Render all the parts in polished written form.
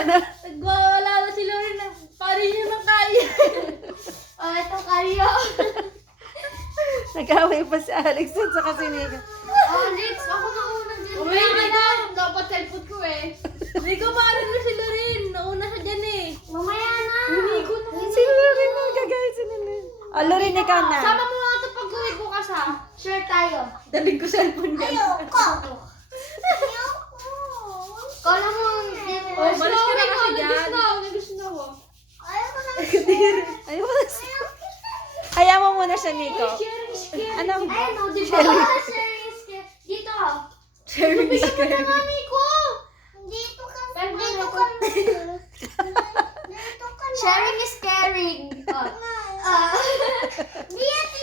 Ano? Nagwawala na si Lorin na pari niya ng kaya. Ito kayo. Nag-away pa si Alex dun sa kasinika. Alex, ako na unang dito. Uy, Nico! Dapat cellphone ko eh. Nico, pari na si Lorin. Nauna siya dyan eh. Mamaya na. Nico na. Sino rin na gagaya si Lorin? Oh, Lorin, ikaw na. Sama mo nga ito pag uwi bukas ha. Sure tayo. Dalig ko cellphone niya. Ayoko. Kala mo, Oh, balis ka na kasi dyan. Nag-gusto na ako. Ayaw mo na siya. Hayaan mo muna siya, Nico. Sharing scare. Ano? Ayun o, di ba? Sharing scare. Dito. Sharing Dito scare. na mami ko. Dito ka. Dito ka. Sharing is caring.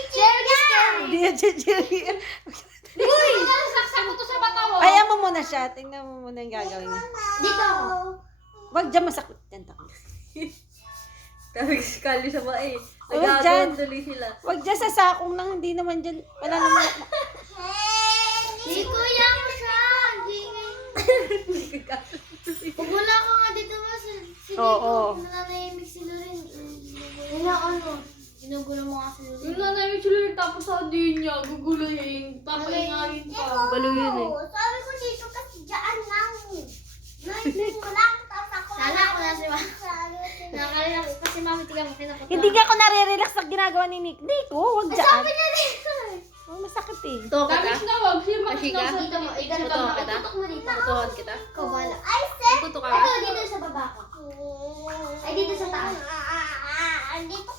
Sharing is caring. Hindi yan siya, Jerry. Uy! Saksak ko to sa bataw. Hayaan mo muna siya. Tingnan mo muna yung gagawin niya. Dito ako. Huwag dyan masakit. Dyan ako. Tawag si Kali sa bae. Oh, Nagagawa dyan. tuloy sila. Huwag dyan sa sakong lang. Hindi naman dyan. Wala naman. Si kuya mo siya. Pag wala ka nga dito mo, si Oo. nananahimik si Lorin. Wala ano. Ginugulo mo nga si Lorin. Yung nanay si Lorin tapos sa din niya. Guguluhin. Papaingawin pa. Balo yun eh. Sabi ko dito kasi dyan lang. Dito ko lang. Tapos ako sana ako na si Mami. Nakarelax pa si Mami. Tingnan mo, kinakot. Hindi ka ako nare-relax sa ginagawa ni Nick. Nico, huwag dyan. Sabi niya dito. Oh, masakit eh. Ito ka Tapos na wag. Sino Ashika? Dito mo. Ganito Tutukan mo. kita? Tutok mo dito. Tutukan kita? Ikaw bala. Ay, sis. Tutukan Ito, ka? dito sa baba ko. Ay, dito sa taas. Dito